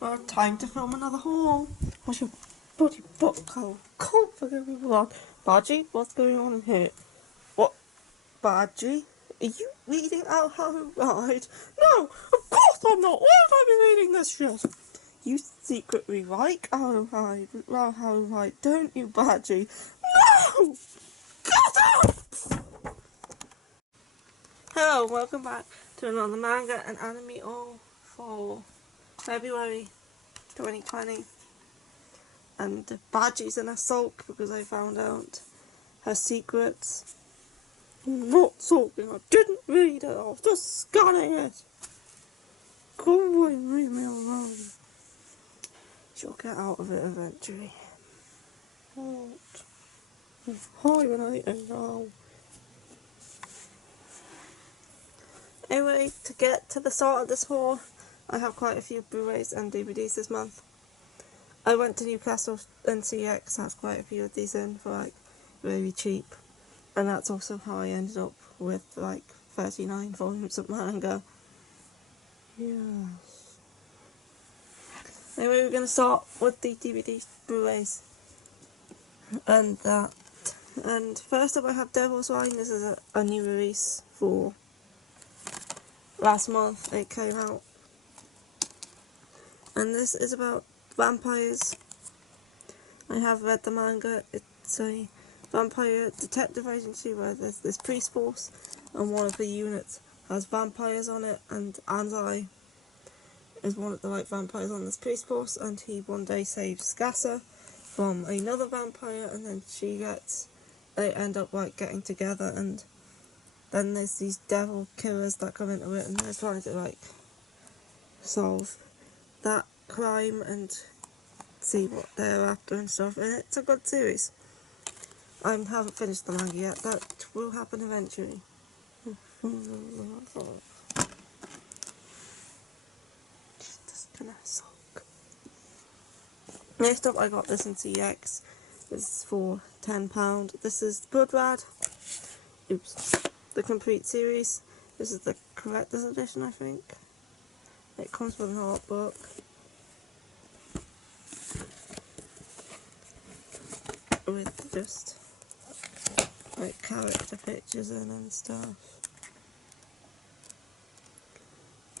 Well, time to film another haul. What's your body book cold for everyone? Badgie, what's going on in here? What? Badgie? Are you reading out how to ride? No, of course I'm not. Why have I been reading this shit? You secretly like how to ride, don't you, Badgie? No! Get up! Hello, welcome back to another manga and anime all for February 2020. And Badgie's in a sulk because I found out her secrets. I'm not sulking, I didn't read it, I was just scanning it. Go away, leave me alone. She'll get out of it eventually. What? Hibernating now. Anyway, to get to the start of this haul, I have quite a few Blu-rays and DVDs this month. I went to Newcastle and CX has quite a few of these in for like really cheap. And that's also how I ended up with like 39 volumes of manga. Yes. Anyway, we're going to start with the DVD Blu-rays. And that. And first up I have Devil's Wine. This is a new release for last month. It came out. And this is about vampires. I have read the manga. It's a vampire detective agency where there's this police force and one of the units has vampires on it, and Anzai is one of the vampires on this police force, and he one day saves Scassa from another vampire, and then they end up getting together, and then there's these devil killers that come into it, and they're trying to solve that crime and see what they're after and stuff, and it's a good series. I haven't finished the manga yet, that will happen eventually. Just gonna sulk. Next up I got this in CX. This is for £10. This is Blood the complete series. This is the collector's edition, I think. It comes with an art book. With just character pictures in and stuff.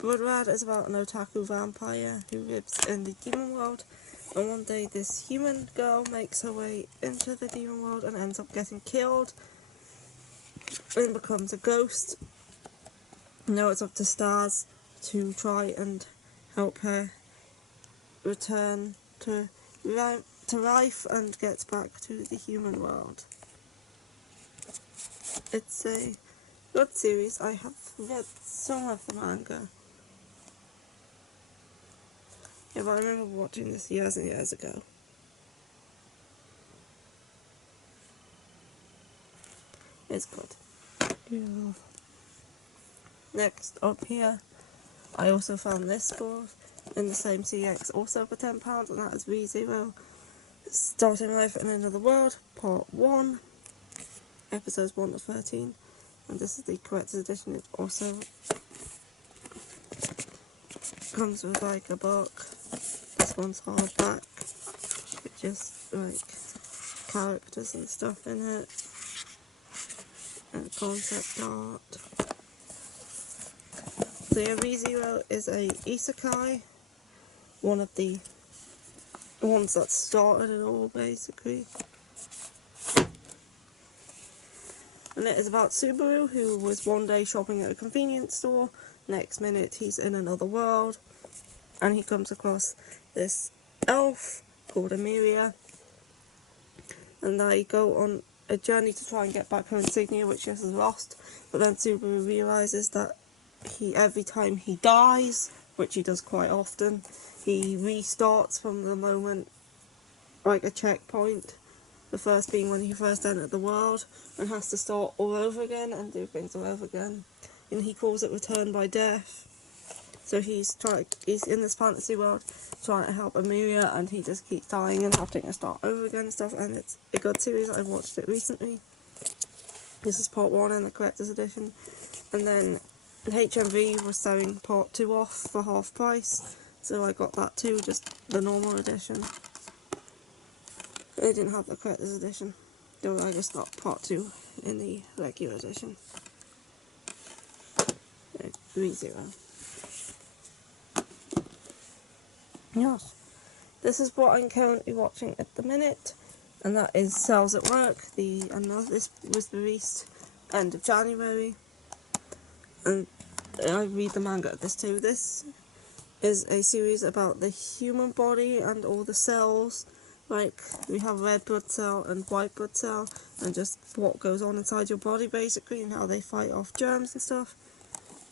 Blood is about an otaku vampire who lives in the demon world, and one day this human girl makes her way into the demon world and ends up getting killed and becomes a ghost. Now it's up to Stars to try and help her return to life and get back to the human world. It's a good series. I have read some of the manga. Yeah, but I remember watching this years and years ago. It's good. Yeah. Next up here, I also found this for in the same CX, also for £10, and that is ReZero, Starting Life in Another World, Part 1, Episodes 1 to 13, and this is the collector's edition. It also comes with a book. This one's hardback, with just characters and stuff in it, and concept art. So yeah, ReZero is a isekai, one of the ones that started it all basically. And it is about Subaru, who was one day shopping at a convenience store, next minute he's in another world, and he comes across this elf called Emilia, and they go on a journey to try and get back her insignia, which she has lost. But then Subaru realises that every time he dies, which he does quite often, he restarts from the moment, a checkpoint, the first being when he first entered the world, and has to start all over again and do things all over again. And he calls it Return by Death. So he's in this fantasy world trying to help Emilia, and he just keeps dying and having to start over again and stuff, and it's a good series. I watched it recently. This is part 1 in the collector's edition, and then HMV was selling part 2 off for half price, so I got that too, just the normal edition. They didn't have the collector's edition, so I just got part 2 in the regular edition. 3-0. Yes. This is what I'm currently watching at the minute, and that is Cells at Work. This was released end of January, and I read the manga of this too. This is a series about the human body and all the cells. Like, we have red blood cell and white blood cell, and just what goes on inside your body basically, and how they fight off germs and stuff.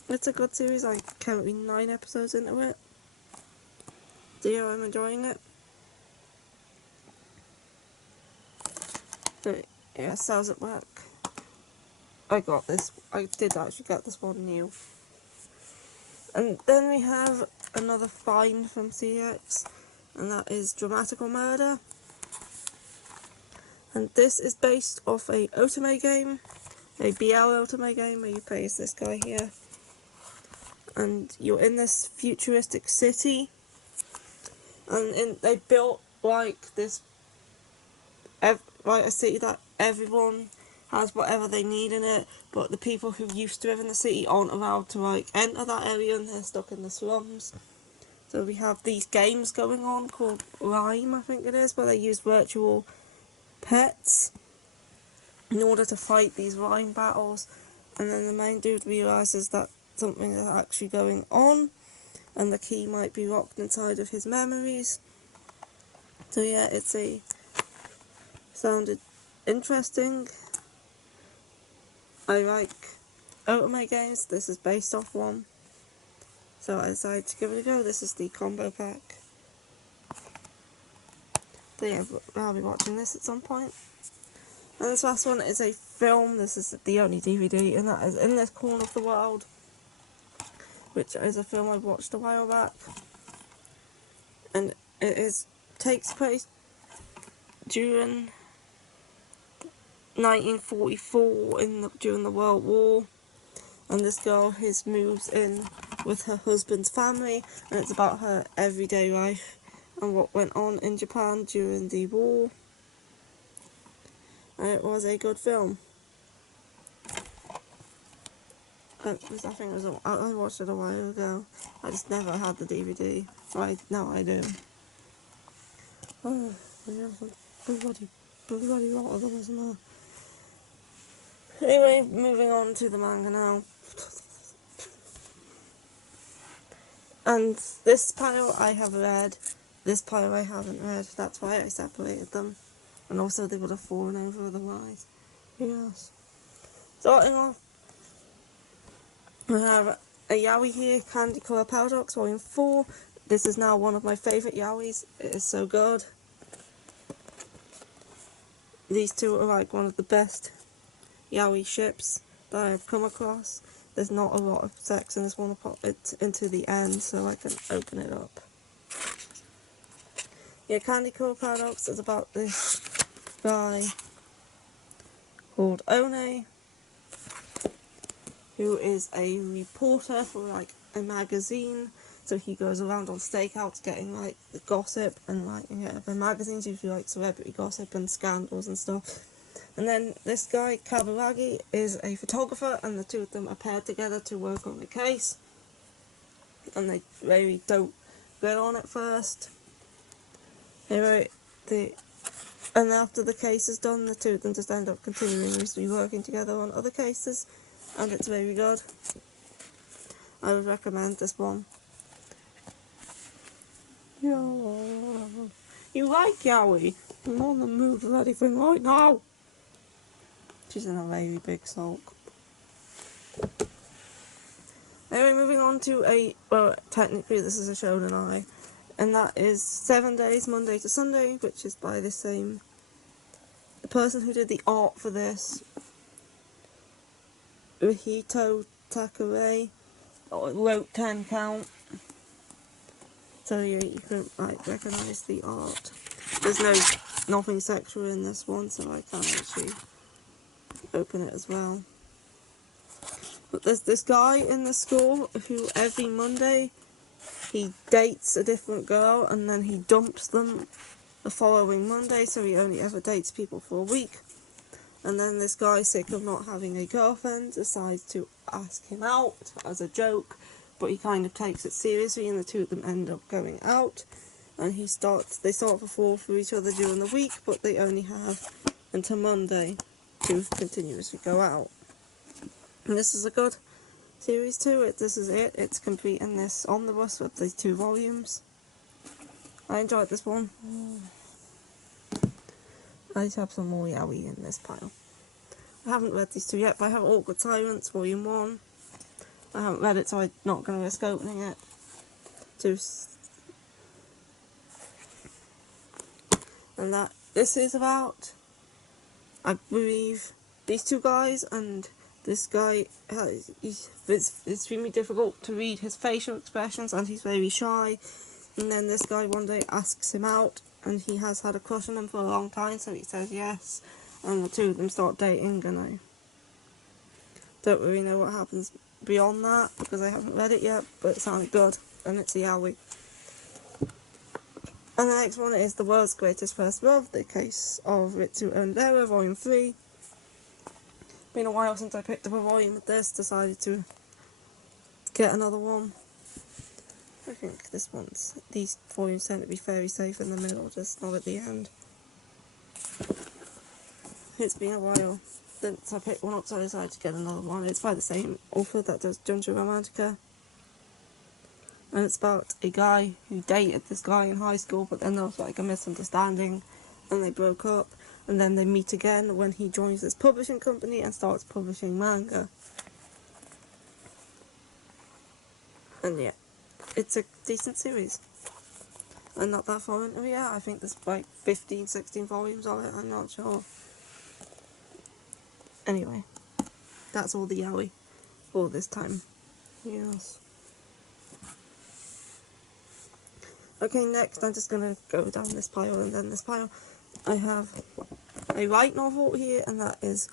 It's a good series. I'm currently 9 episodes into it. So yeah, I'm enjoying it. So yeah, Cells at Work. I did actually get this one new. And then we have another find from CX, and that is Dramatical Murder. And this is based off a otome game, a BL otome game, where you play as this guy here. And you're in this futuristic city, and they built like this, like a city that everyone has whatever they need in it, but the people who used to live in the city aren't allowed to like enter that area, and they're stuck in the slums. So we have these games going on called Rhyme, I think it is, where they use virtual pets in order to fight these rhyme battles, and then the main dude realises that something is actually going on, and the key might be locked inside of his memories. So yeah, sounded interesting. I like otome games. This is based off one, so I decided to give it a go. This is the combo pack. So yeah, I'll be watching this at some point. And this last one is a film. This is the only DVD, and that is In This Corner of the World, which is a film I watched a while back. And it takes place during 1944 during the World War, and this girl moves in with her husband's family, and it's about her everyday life and what went on in Japan during the war. And it was a good film. I watched it a while ago. I just never had the DVD. Right now I do. Oh, there's a bloody lot of them, isn't there? Anyway, moving on to the manga now. And this pile I have read, this pile I haven't read. That's why I separated them. And also they would have fallen over otherwise. Yes. Starting off, I have a yaoi here, Candy Color Paradox Volume 4. This is now one of my favourite yaois. It is so good. These two are like one of the best yaoi ships that I have come across. There's not a lot of sex in this one. I'll put it into the end so I can open it up. Yeah, Candy Color Paradox is about this guy called One, who is a reporter for like a magazine. So he goes around on stakeouts getting like the gossip, and like the magazines usually like celebrity gossip and scandals and stuff. And then this guy Kaburagi is a photographer, and the two of them are paired together to work on the case. And they really don't get on at first. Anyway, and after the case is done, the two of them just end up continuously working together on other cases, and it's very good. I would recommend this one. You like yaoi? I'm on the move with anything right now. She's in a very big sulk. Anyway, moving on to well, technically this is a shonen, and that is 7 Days, Monday to Sunday, which is by the person who did the art for this, Uhito Takare, wrote 10 count. So yeah, you can like recognise the art. There's nothing sexual in this one, so I can't actually open it as well. But there's this guy in the school who every Monday he dates a different girl and then he dumps them the following Monday, so he only ever dates people for a week. And then this guy, sick of not having a girlfriend, decides to ask him out as a joke, but he kind of takes it seriously, and the two of them end up going out. And they start to fall for each other during the week, but they only have until Monday to continuously go out. And this is a good series too. This is it. It's complete in this omnibus with the 2 volumes. I enjoyed this one. I just have some more yaoi in this pile. I haven't read these 2 yet, but I have Awkward Silence, Volume 1. I haven't read it, so I'm not going to risk opening it. And this is about, I believe, these 2 guys, and this guy, it's extremely difficult to read his facial expressions, and he's very shy. And then this guy one day asks him out, and he has had a crush on him for a long time, so he says yes, and the 2 of them start dating, and I don't really know what happens beyond that, because I haven't read it yet, but it sounded good, and it's a yaoi. And the next one is The World's Greatest First Love, The Case of Ritsu and Lera, Volume 3. Been a while since I picked up a volume of this, decided to get another one. I think these volumes tend to be very safe in the middle, just not at the end. It's been a while since I picked one up, so I decided to get another one. It's by the same author that does Junjo Romantica. And it's about a guy who dated this guy in high school, but then there was like a misunderstanding, and they broke up, and then they meet again when he joins this publishing company and starts publishing manga. And yeah, it's a decent series. I'm not that far into it yet. I think there's like 15, 16 volumes of it, I'm not sure. Anyway, that's all the yaoi for this time. Yes. Okay, next I'm just gonna go down this pile and then this pile. I have a light novel here, and that is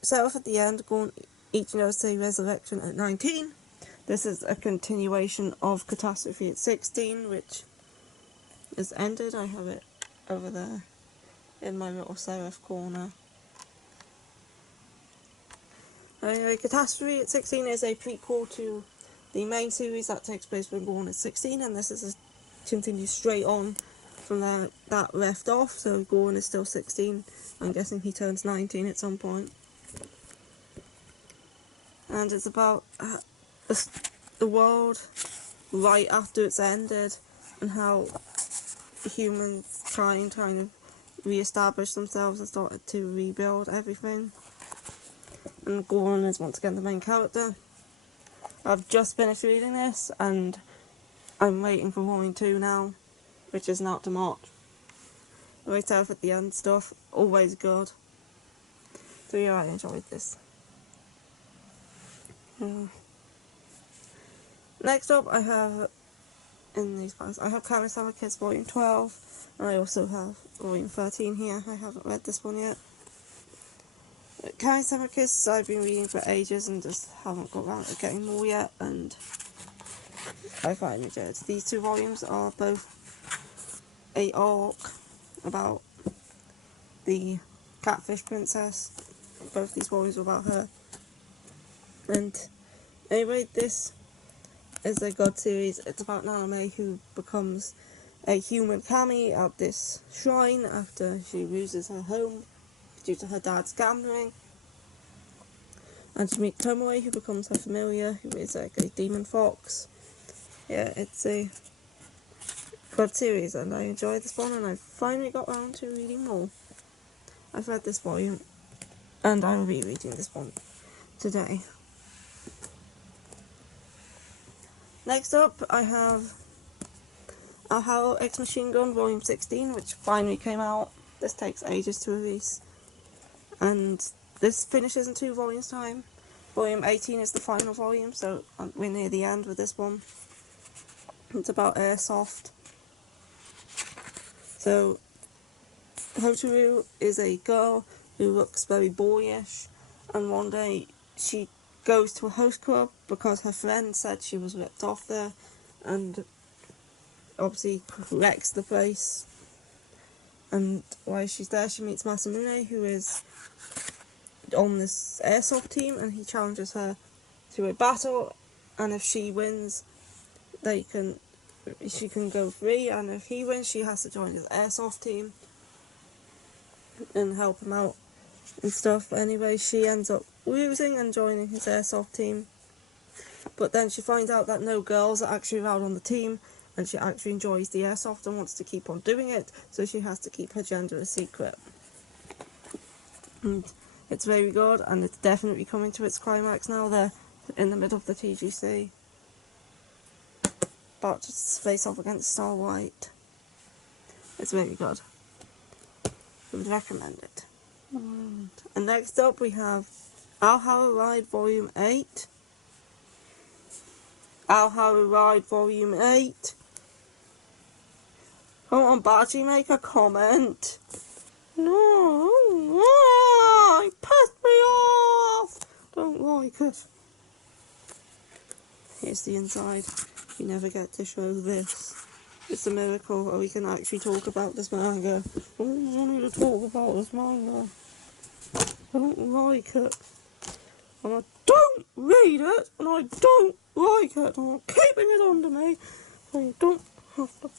set off at the end, Gorn Ichinosei Resurrection at 19. This is a continuation of Catastrophe at 16, which is ended. I have it over there in my little serif corner. Anyway, Catastrophe at 16 is a prequel to the main series that takes place when Gorn is 16, and this is continues straight on from that left off. So Gorn is still 16. I'm guessing he turns 19 at some point. And it's about the world right after it's ended, and how humankind kind of re-established themselves and started to rebuild everything. And Gorn is once again the main character. I've just finished reading this, and I'm waiting for Volume 2 now, which isn't out to March. Right out at the end stuff, always good. So yeah, I enjoyed this. Next up, I have, in these files, I have Kami-sama Kids Volume 12, and I also have Volume 13 here. I haven't read this one yet. Kami-sama Kids I've been reading for ages and just haven't got around to getting more yet, and I find it good. These 2 volumes are both a arc about the catfish princess. Both these volumes are about her. And anyway, this is a god series. It's about Naname, who becomes a human kami at this shrine after she loses her home due to her dad's gambling. And she meets Tomoe, who becomes her familiar, who is like a demon fox. Yeah, it's a good series, and I enjoyed this one, and I finally got around to reading more. I've read this volume, and I will be reading this one today. Next up, I have Ahao X Machine Gun Volume 16, which finally came out. This takes ages to release, and this finishes in 2 volumes time. Volume 18 is the final volume, so we're near the end with this one. It's about airsoft. So, Hotaru is a girl who looks very boyish, and one day she goes to a host club because her friend said she was ripped off there, and obviously wrecks the place. And while she's there, she meets Masamune, who is on this airsoft team, and he challenges her to a battle. And if she wins, she can go free. And if he wins, she has to join his airsoft team and help him out and stuff. Anyway, she ends up losing and joining his airsoft team. But then she finds out that no girls are actually allowed on the team, and she actually enjoys the airsoft and wants to keep on doing it, so she has to keep her gender a secret. And it's very good, and it's definitely coming to its climax now. They're in the middle of the TGC, about to face off against Star White. It's very good. I would recommend it. And next up we have I'll Have a Ride Volume 8. I'll Have a Ride Volume 8. Come on, Badgie, make a comment. No, it pissed me off. Don't like it. Here's the inside. We never get to show this. It's a miracle that we can actually talk about this manga. I don't want to talk about this manga. I don't like it. And I don't read it, and I don't like it. And I'm keeping it under me, so you don't have to.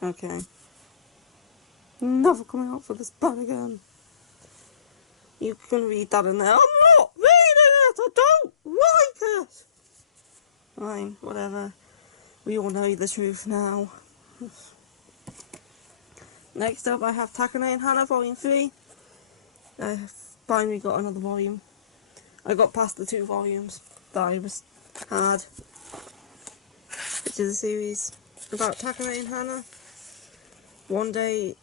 Okay. Never coming out for this bad again. You can read that in there. I'm not reading it! I don't like it! Fine, whatever. We all know the truth now. Next up, I have Takane and Hana Volume 3. I finally got another volume. I got past the 2 volumes that I had, which is a series about Takane and Hana. One day,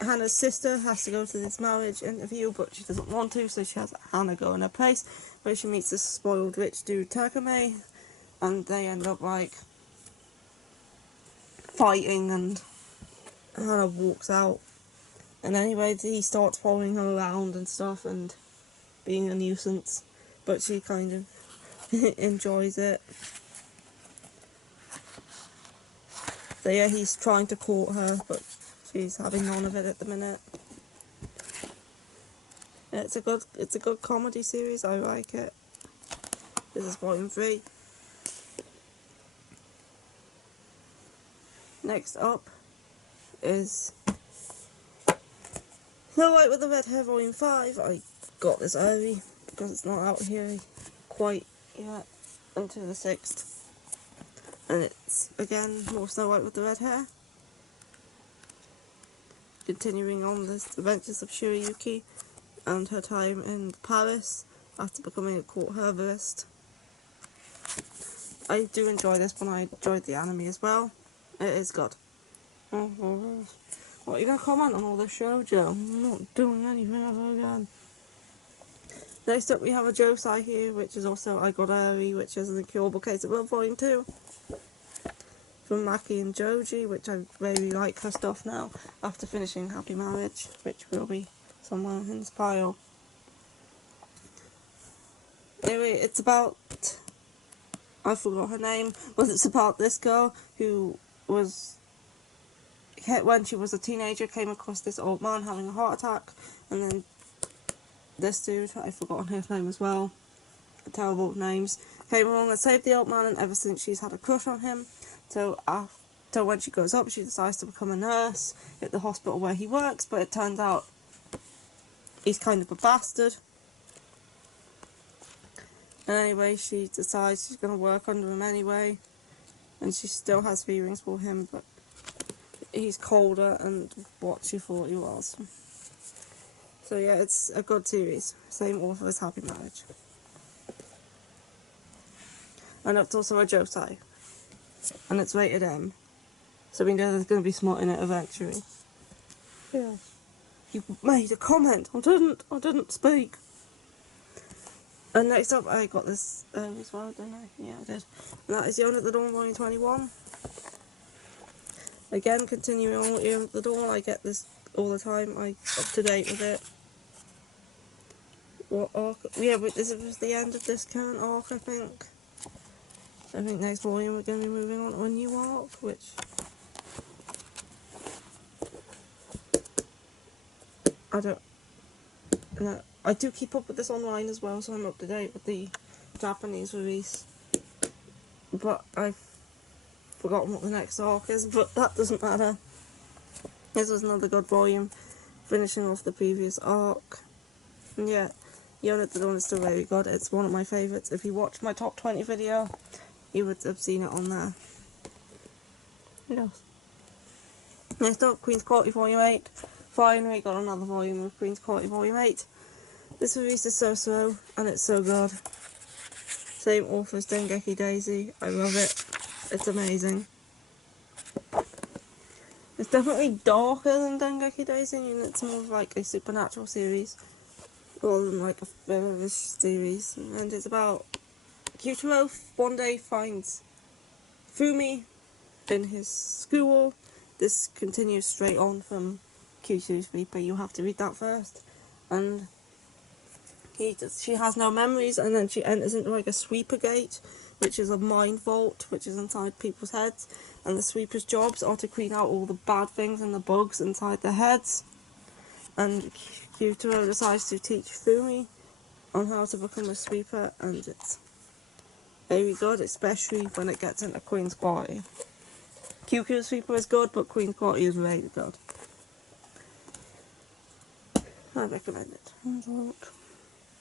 Hana's sister has to go to this marriage interview, but she doesn't want to, so she has Hana go in her place, where she meets this spoiled rich dude Takame, and they end up like fighting, and Hana walks out. And anyway, he starts following her around and stuff and being a nuisance, but she kind of enjoys it. So yeah, he's trying to court her, but she's having none of it at the minute. Yeah, it's a good comedy series. I like it. This is volume 3. Next up is Snow White with the Red Hair Volume 5. I got this early because it's not out here quite yet until the 6th. And it's, again, more Snow White with the Red Hair. Continuing on the adventures of Shirayuki and her time in Paris after becoming a court herbalist. I do enjoy this one. I enjoyed the anime as well. It is good. What are you going to comment on all this shoujo? I'm not doing anything ever again. Next up we have a Josei here, which is also I Got Eri, which is an Incurable Case of Love Volume 2. From Maki and Joji, which I really like her stuff now, after finishing Happy Marriage, which will be somewhere in this pile. Anyway, it's about, I forgot her name, but it's about this girl who was, when she was a teenager, came across this old man having a heart attack, and then this dude, I've forgotten his name as well, terrible names, came along and saved the old man, and ever since she's had a crush on him. So after when she grows up, she decides to become a nurse at the hospital where he works, but it turns out he's kind of a bastard. And anyway, she decides she's going to work under him anyway, and she still has feelings for him, but he's colder than what she thought he was. So yeah, it's a good series. Same author as Happy Marriage. And it's also a Josei. And it's rated M. So we know there's going to be smut in it eventually. Yeah. You made a comment. I didn't speak. And next up, I got this as well, didn't I? Yeah, I did. And that is Yaoi at the Dawn, Volume 21. Again, continuing on with Yaoi at the Dawn, I get this all the time. I'm up to date with it. What arc? Yeah, but this was the end of this current arc, I think. I think next volume we're going to be moving on to a new arc, which I don't know. I do keep up with this online as well, so I'm up to date with the Japanese release. But I've forgotten what the next arc is, but that doesn't matter. This was another good volume, finishing off the previous arc. And yeah, Unit the Dawn is still very good. It's one of my favourites. If you watched my top 20 video, you would have seen it on there. Yes. Next up, Queen's Court Volume 8. Finally got another volume of Queen's Court Volume 8. This release is so slow, and it's so good. Same author as Dengeki Daisy. I love it. It's amazing. It's definitely darker than Dengeki Daisy, and it's more of like a supernatural series rather than like a thriller series. And it's about Kyutaro one day finds Fumi in his school. This continues straight on from Kyuto's Reaper. You have to read that first. And she has no memories, and then she enters into like a sweeper gate, which is a mind vault, which is inside people's heads, and the sweeper's jobs are to clean out all the bad things and the bugs inside their heads. And Kyutaro decides to teach Fumi on how to become a sweeper, and it's very good, especially when it gets into Queen's Quality. Kyuto's Sweeper is good, but Queen's Quality is really good. I recommend it.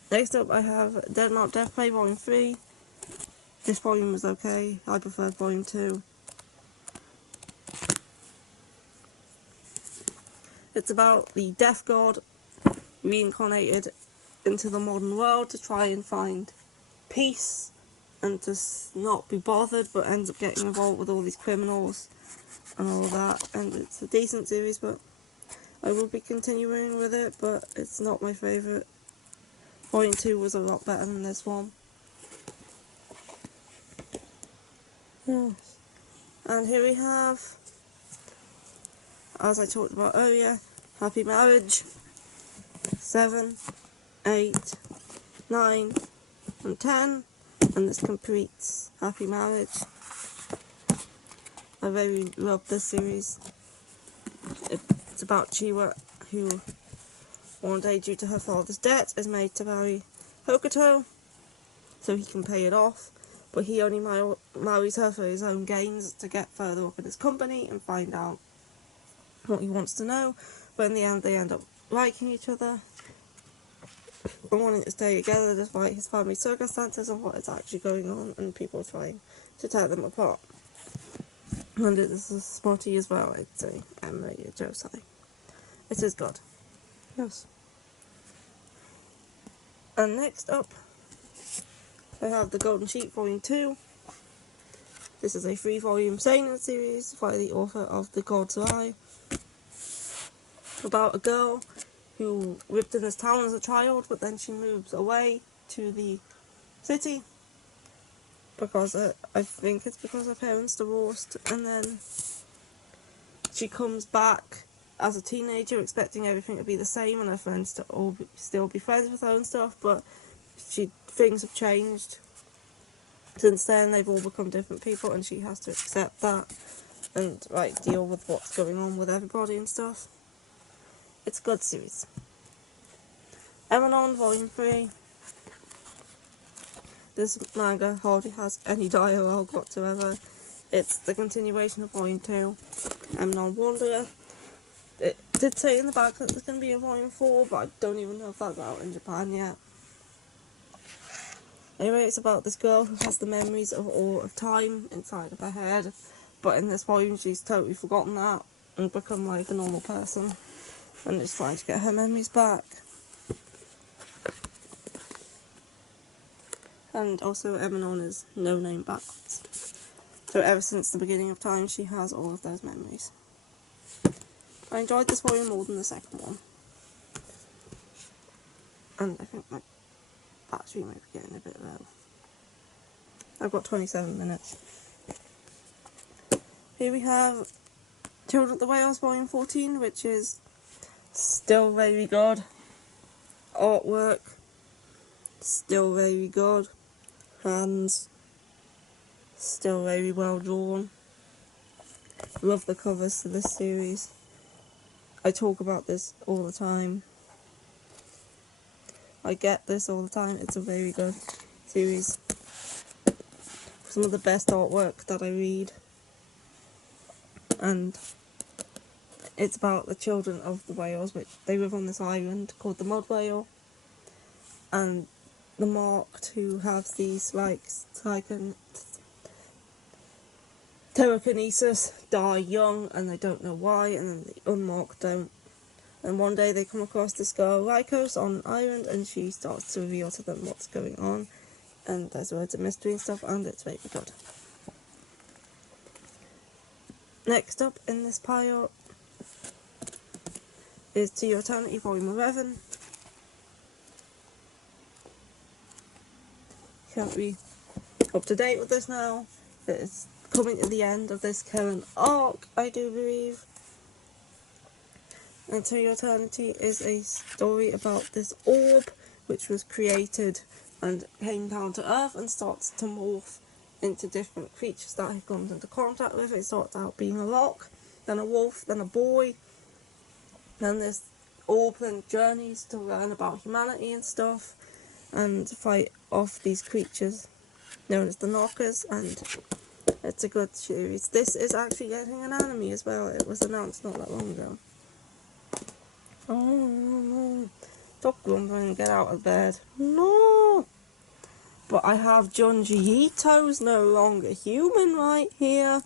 Next up I have Dead Mark Death Play Volume 3. This volume was okay. I preferred Volume 2. It's about the Death God reincarnated into the modern world to try and find peace and to not be bothered, but ends up getting involved with all these criminals and all that. And it's a decent series, but I will be continuing with it, but it's not my favourite. Volume 2 was a lot better than this one. Yes. And here we have, as I talked about earlier, Happy Marriage 7, 8, 9, and 10. And this completes Happy Marriage. I very love this series. It's about Chiwa, who one day, due to her father's debt, is made to marry Hokuto so he can pay it off, but he only marries her for his own gains to get further up in his company and find out what he wants to know. But in the end they end up liking each other and wanting to stay together despite his family circumstances and what is actually going on and people trying to tear them apart. And it is a smutty as well, I'd say, and a Josei. It is good. Yes. And next up, I have The Golden Sheep Volume 2. This is a 3-volume seinen series by the author of The God's Eye, about a girl who lived in this town as a child, but then she moves away to the city because I think it's because her parents divorced, and then she comes back as a teenager expecting everything to be the same and her friends to still be friends with her and stuff, but things have changed since then. They've all become different people and she has to accept that and deal with what's going on with everybody and stuff. It's a good series. Emanon Volume 3. This manga hardly has any dialogue whatsoever. It's the continuation of Volume 2, Emanon Wanderer. It did say in the back that there's going to be a Volume 4, but I don't even know if that's out in Japan yet. Anyway, it's about this girl who has the memories of all of time inside of her head, but in this volume she's totally forgotten that and become like a normal person and is trying to get her memories back. And also Emanon is no name backwards. So ever since the beginning of time she has all of those memories. I enjoyed this volume more than the second one. And I think my battery might be getting a bit low. I've got 27 minutes. Here we have Children of the Whales Volume 14, which is still very good. Artwork, still very good. Hands, Still very well drawn. Love the covers to this series. I talk about this all the time. I get this all the time. It's a very good series. Some of the best artwork that I read. And it's about the children of the whales, which they live on this island called the Mud Whale. And the marked who have these telekinesis die young and they don't know why, and then the unmarked don't. And one day they come across this girl Lycos on an island, and she starts to reveal to them what's going on, and there's words of mystery and stuff, and it's very good. Next up in this pile is To Your Eternity Volume 11. Can't be up to date with this now. It's coming to the end of this current arc, I do believe. And To Your Eternity is a story about this orb which was created and came down to Earth and starts to morph into different creatures that he comes into contact with. It starts out being a lock, then a wolf, then a boy. Then this orb then journeys to learn about humanity and stuff and fight off these creatures known as the Knockers, and it's a good series. This is actually getting an anime as well. It was announced not that long ago. Oh no. Stop grumbling and get out of bed. No! But I have Junji Ito's No Longer Human right here.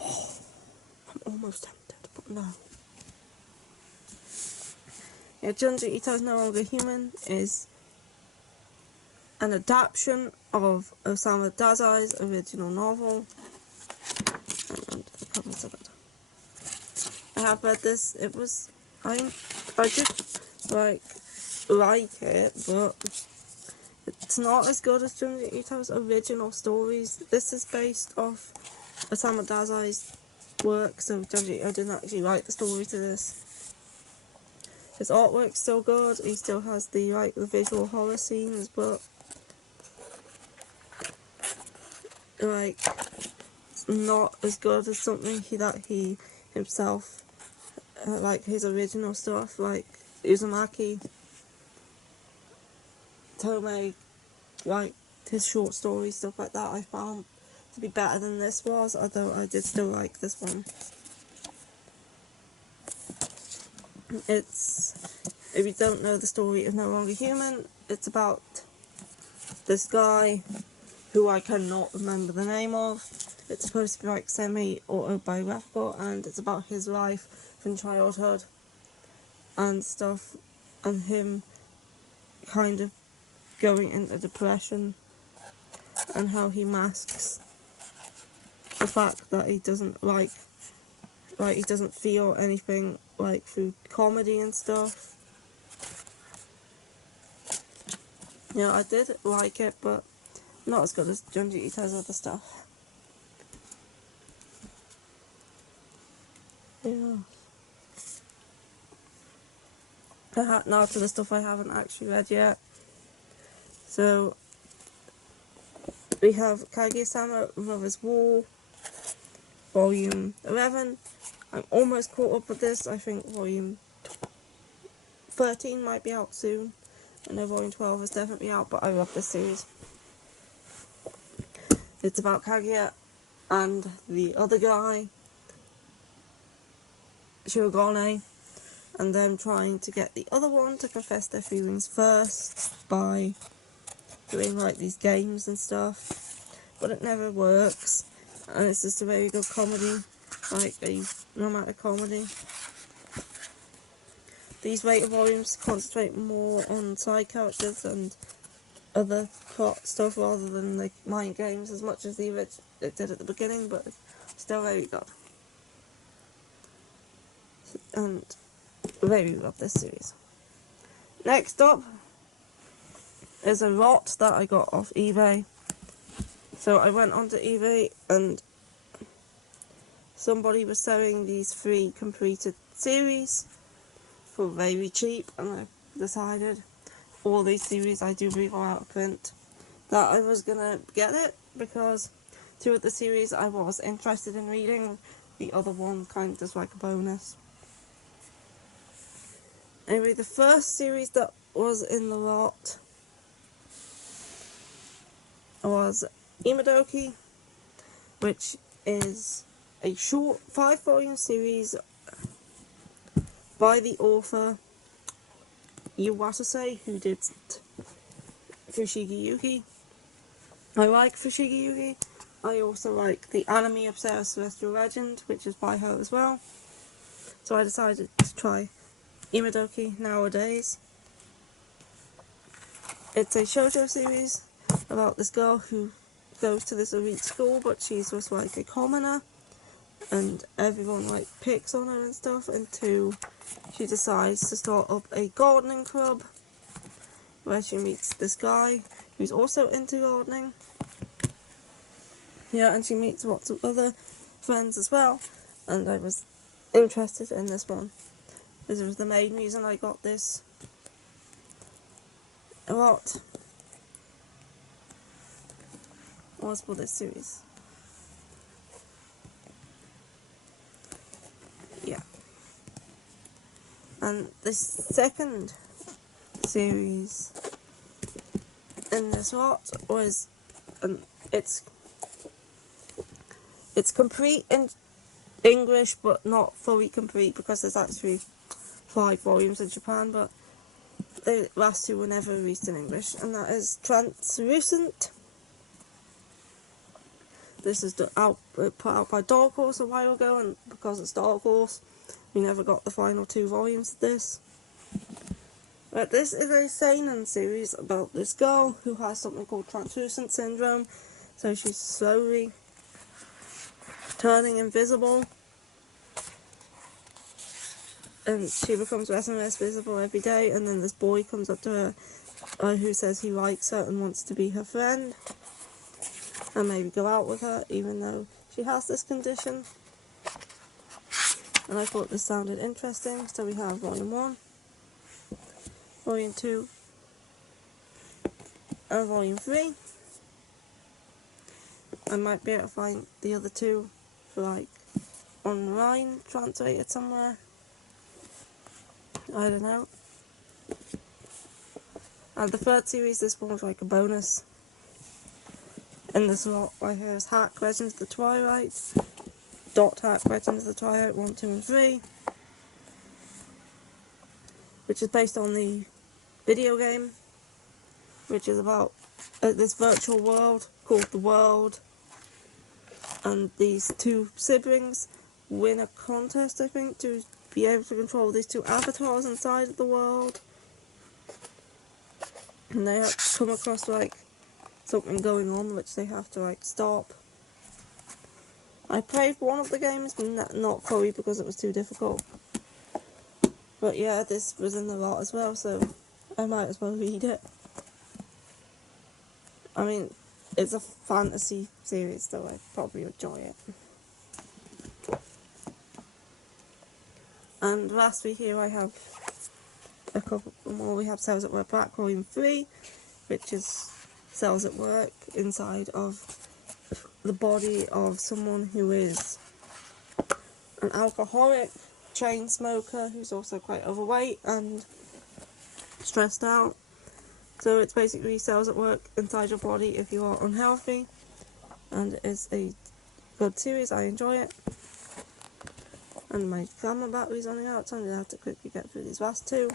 Oh, I'm almost tempted, but no. Yeah, Junji Ito's No Longer Human is an adaptation of Osamu Dazai's original novel. And the covers of it. I have read this. It was... I did like it, but it's not as good as Junji Ito's original stories. This is based off Osamu Dazai's work, so Junji Ito didn't actually write the story to this. His artwork's still good. He still has the visual horror scenes, but it's not as good as something that he himself his original stuff, like Uzumaki, Tomei, his short stories, stuff like that, I found to be better than this was, although I did still like this one. If you don't know the story of No Longer Human, it's about this guy who I cannot remember the name of. It's supposed to be semi-autobiographical, and it's about his life from childhood and stuff, and him kind of going into depression, and how he masks the fact that he doesn't he doesn't feel anything through comedy and stuff. Yeah, I did like it, but not as good as Junji Ito's other stuff. Yeah. Now to the stuff I haven't actually read yet. So, we have Kaguya-sama Mother's War, Volume 11. I'm almost caught up with this. I think Volume 13 might be out soon. I know Volume 12 is definitely out, but I love this series. It's about Kaguya and the other guy, Shirogane, and them trying to get the other one to confess their feelings first by doing these games and stuff, but it never works, and it's just a very good comedy, a romantic comedy. These later volumes concentrate more on side characters and other plot stuff rather than mind games as much as it did at the beginning, but it's still very good. And I really love this series. Next up is a lot that I got off eBay. So I went onto eBay and somebody was selling these 3 completed series for very cheap, and I decided all these series I do believe are out of print, that I was gonna get it, because two of the series I was interested in reading, the other one kind of just like a bonus. Anyway, the first series that was in the lot was Imadoki, which is a short 5-volume series by the author Iwatase, who did Fushigi Yuki. I like Fushigi Yuki. I also like the anime of Sarah Celestial Legend, which is by her as well. So I decided to try Imadoki nowadays. It's a shoujo series about this girl who goes to this elite school, but she's just like a commoner, and everyone like picks on her and stuff, until she decides to start up a gardening club where she meets this guy who's also into gardening. Yeah, and she meets lots of other friends as well, and I was interested in this one. This was the main reason I got this a lot, was for this series. Yeah. And the second series in this lot was, it's complete in English, but not fully complete because there's actually 5 volumes in Japan, but the last 2 were never released in English, and that is Translucent. This is put out by Dark Horse a while ago, and because it's Dark Horse, we never got the final 2 volumes of this. But this is a seinen series about this girl who has something called translucent syndrome, so she's slowly turning invisible, and she becomes less and less visible every day, and then this boy comes up to her who says he likes her and wants to be her friend and maybe go out with her, even though she has this condition. And I thought this sounded interesting, so we have Volume 1, Volume 2, and Volume 3. I might be able to find the other 2 for like online, translated somewhere. I don't know. And the third series, this one was like a bonus. And this lot right here is Hack Legends of the Twilight, Dot Hack Legends of the Twilight 1, 2, and 3, which is based on the video game, which is about this virtual world called the World, and these 2 siblings win a contest, I think, to be able to control these 2 avatars inside of the world, and they have to come across like something going on which they have to like stop. I played one of the games, not fully because it was too difficult, but yeah, this was in the lot as well, so I might as well read it. I mean, it's a fantasy series, so I'd probably enjoy it. And lastly here I have a couple more. We have Cells at Work Black Volume 3, which is cells at work inside of the body of someone who is an alcoholic, chain smoker, who's also quite overweight and stressed out. So it's basically cells at work inside your body if you are unhealthy, and it's a good series. I enjoy it. And my camera battery's running out, so I'm going to have to quickly get through these last 2.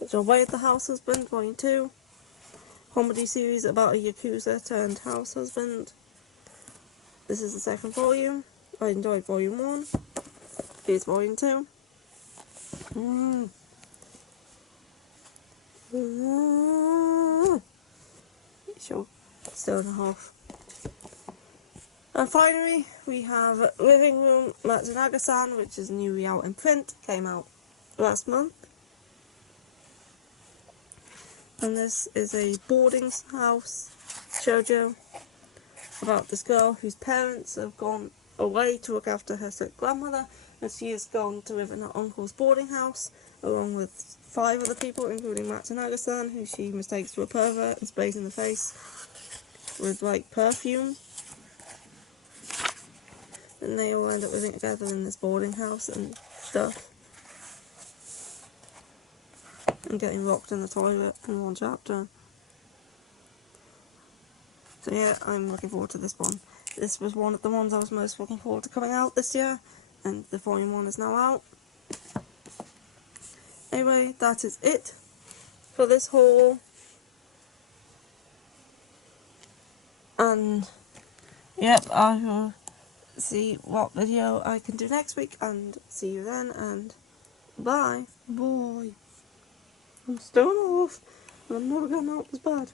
Which are Way of the House Husband, Volume 2. Comedy series about a Yakuza turned house husband. This is the 2nd volume. I enjoyed Volume 1. Here's Volume 2. Sure, still and a half. And finally, we have Living Room Matsunaga-san, which is newly out in print. Came out last month. And this is a boarding house shoujo about this girl whose parents have gone away to look after her sick grandmother, and she has gone to live in her uncle's boarding house along with 5 other people, including Matsunaga-san, who she mistakes for a pervert and sprays in the face. with like perfume. And they all end up living together in this boarding house and stuff. And getting locked in the toilet in one chapter. So yeah, I'm looking forward to this one. This was one of the ones I was most looking forward to coming out this year, and the volume 1 is now out. Anyway, that is it for this haul. And yep, I will see what video I can do next week, and see you then, and bye. Bye. I'm stone off, and I'm never getting out this bed.